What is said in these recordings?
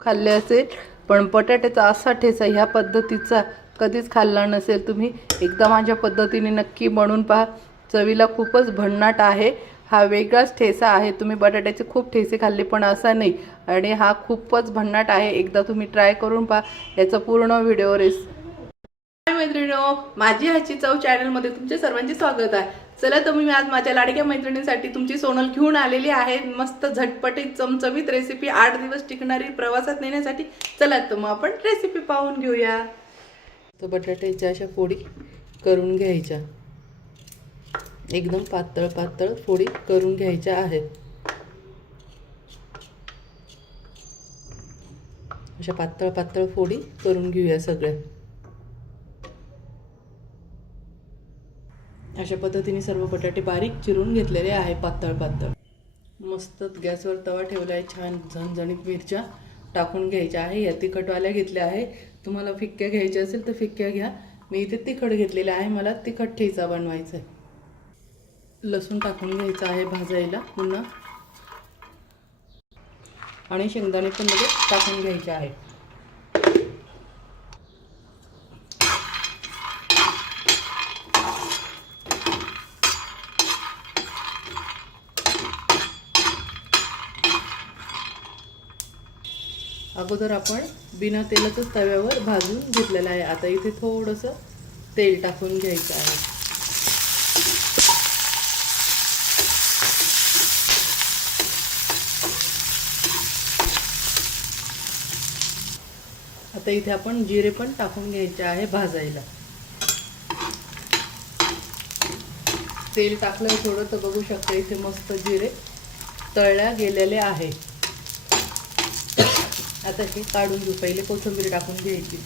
खाल्ले असेल, पण बटाट्याचा असा ठेचा ह्या पद्धतीचा कधीच खाल्ला नसेल तुम्ही. एकदा माझ्या पद्धतीने नक्की बनवून पहा. चवीला खूपच भन्नाट आहे. हा वेगळाच ठेचा आहे. तुम्ही बटाट्याचे खूप ठेचे खाल्ले पण असा नाही, आणि हा खूपच भन्नाट आहे. एकदा तुम्ही ट्राय करून पहा. याचा पूर्ण व्हिडिओ मैत्रिणींनो, माझी हाची चव चॅनलमध्ये तुमचे सर्वांचे स्वागत आहे. चला तर मी आज माझ्या लाडक्या मैत्रिणींसाठी तुमची सोनल घेऊन आलेली आहे. मस्त झटपटीत चमचमीत रेसिपी, 8 दिवस टिकणारी, प्रवासात नेण्यासाठी. चला तर मग आपण रेसिपी पाहून घेऊया. तर बटाट्याच्या अशा फोडी करून घ्यायच्या. एकदम पातळ पातळ फोडी करून घ्यायच्या आहेत. अशा पातळ पातळ फोडी करून घेऊया सगळ्या. अशा पद्धतीने सर्व बटाटे बारीक चिरून घेतलेले आहे, पातळ पातळ. मस्त गॅसवर तवा ठेवला आहे. छान झणझणीत मिरच्या टाकून घ्यायच्या आहे. या तिखटवाल्या घेतल्या आहे. तुम्हाला फिक्क्या घ्यायच्या असेल तर फिक्क्या घ्या. मी इथे तिखट घेतलेल्या आहे. मला तिखट ठेचा बनवायचा आहे. लसूण टाकून घ्यायचं आहे भाजायला पुन्हा, आणि शेंगदाणे पण लगेच टाकून घ्यायचे आहे. अगोदर आपण बिना तेलाचंच तव्यावर भाजून घेतलेलं आहे. आता इथे थोडंसं तेल टाकून घ्यायचं आहे. आता इथे आपण जिरे पण टाकून घ्यायचे आहे भाजायला. तेल टाकलं थोडं तर बघू शकता इथे मस्त जिरे तळल्या गेलेले आहे. आता हे काढून घेऊ. पहिले कोथिंबीर टाकून घ्यायची.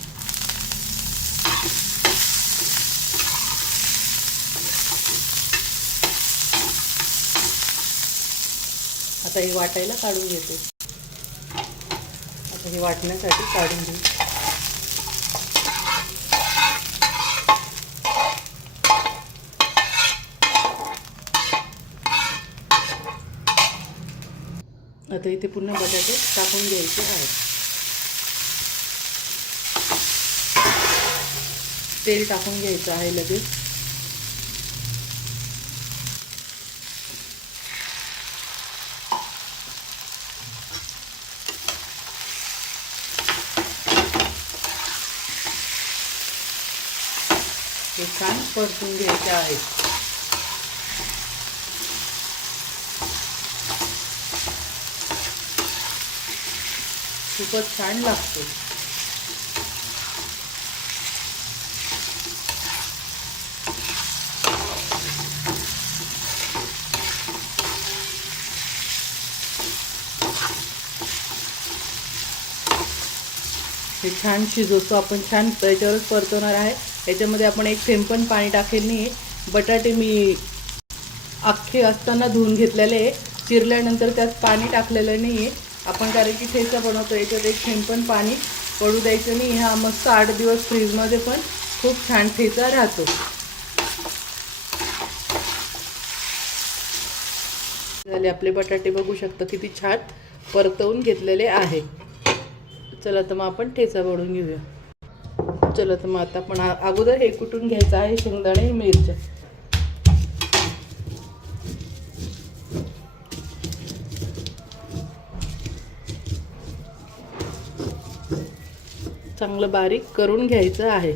आता हे वाटायला काढून घेते. आता हे वाटण्यासाठी काढून घेऊ. आता इथे पुन्हा बटाटे टाकून घ्यायचे आहेत. तेल टाकून घ्यायचं आहे लगेच. हे छान परतून घ्यायचे आहे. खूपच छान लागतो. हे छान शिजवतो आपण. छान त्याच्यावरच परतवणार आहे. याच्यामध्ये आपण एक थेंब पण पाणी टाकेल नाही. बटाटे मी अख्खे असताना धुवून घेतलेले आहे. चिरल्यानंतर त्यात पाणी टाकलेलं नाही आहे आपण, कारण की ठेचा बनवतो. याच्यात एक थेंब पण पाणी पडू द्यायचं नाही. हा मस्त 8 दिवस फ्रीजमध्ये पण खूप छान ठेचा राहतो. झाले आपले बटाटे, बघू शकता किती छान परतवून घेतलेले आहे. चला तर मग आपण ठेचा बनवून घेऊया. चला तर मग आता आपण अगोदर हे कुटून घ्यायचं आहे, शेंगदाणे मिरच्या. चांगलं बारीक करून घ्यायचं आहे.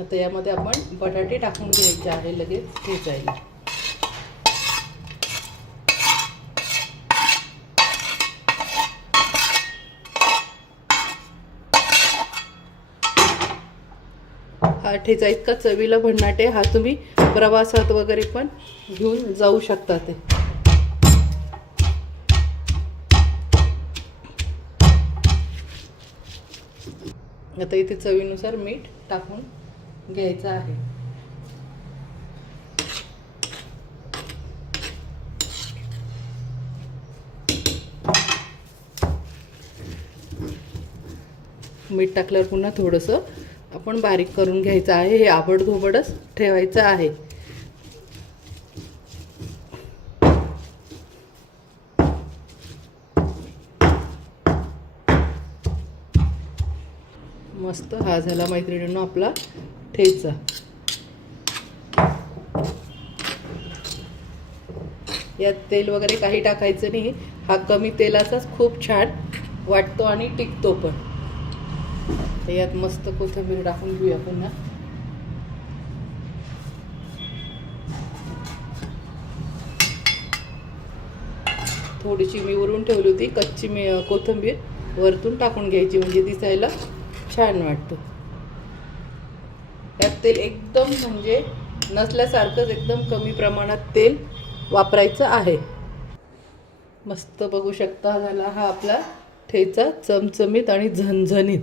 आता यामध्ये आपण बटाटे टाकून घ्यायचे आहे लगेच ठेचायला. हा ठेचा इतका चवीला भन्नाट आहे. हा तुम्ही प्रवासात वगैरे पण घेऊन जाऊ शकता. ते आता इथे चवीनुसार मीठ टाकून घ्यायचं आहे. मीठ टाकल्यावर पुन्हा थोडंसं आपण बारीक करून घ्यायचं आहे. हे आबडधोबडच ठेवायचं आहे. मस्त हा झाला मैत्रिणींनो आपला ठेचा. यात तेल वगैरे काही टाकायचं नाही. हा कमी तेलाचाच खूप छान वाटतो आणि टिकतो पण. तर यात मस्त कोथिंबीर टाकून घेऊया पुन्हा. थोडीशी मी उरून ठेवली होती कच्ची कोथिंबीर वरतून टाकून घ्यायची, म्हणजे दिसायला छान वाटतं. यात तेल एकदम म्हणजे नसल्यासारखंच एकदम कमी प्रमाणात तेल वापरायचं आहे. मस्त बघू शकता झाला हा आपला ठेचा चमचमीत आणि झणझणीत.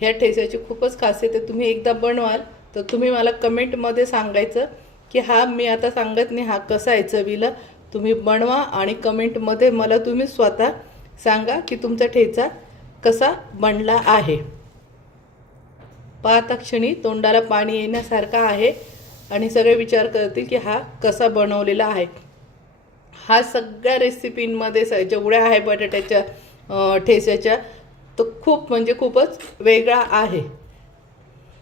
ह्या ठेच्याची खूपच खासियत आहे. तुम्ही एकदा बनवाल तर तुम्ही मला कमेंटमध्ये सांगायचं की हा मी आता सांगत नाही हा कसा आहे चवीला. तुम्ही बनवा आणि कमेंटमध्ये मला तुम्ही स्वतः सांगा की तुमचा ठेचा कसा बनला आहे. पाहता क्षणी तोंडाला पाणी येण्यासारखा आहे आणि सगळे विचार करतील की हा कसा बनवलेला आहे. हा सगळ्या रेसिपींमध्ये जेवढ्या आहे बटाट्याच्या ठेच्याच्या तो खूप म्हणजे खूपच वेगळा आहे.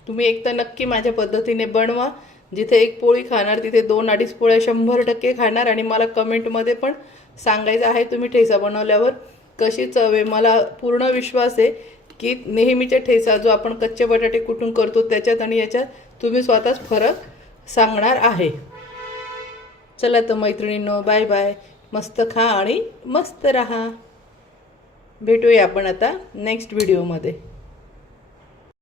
तुम्ही एक तर नक्की माझ्या पद्धतीने बनवा. जिथे एक पोळी खाणार तिथे 2-2.5 पोळ्या 100% खाणार. आणि मला कमेंटमध्ये पण सांगायचं आहे तुम्ही ठेचा बनवल्यावर कशी चव आहे. मला पूर्ण विश्वास आहे की नेहमीच्या ठेचा जो आपण कच्चे बटाटे कुटून करतो त्याच्यात आणि याच्यात तुम्ही स्वतःच फरक सांगणार आहे. चला तर मैत्रिणींनो, बाय बाय. मस्त खा आणि मस्त रहा. भेटूया आपण आता नेक्स्ट व्हिडिओमध्ये.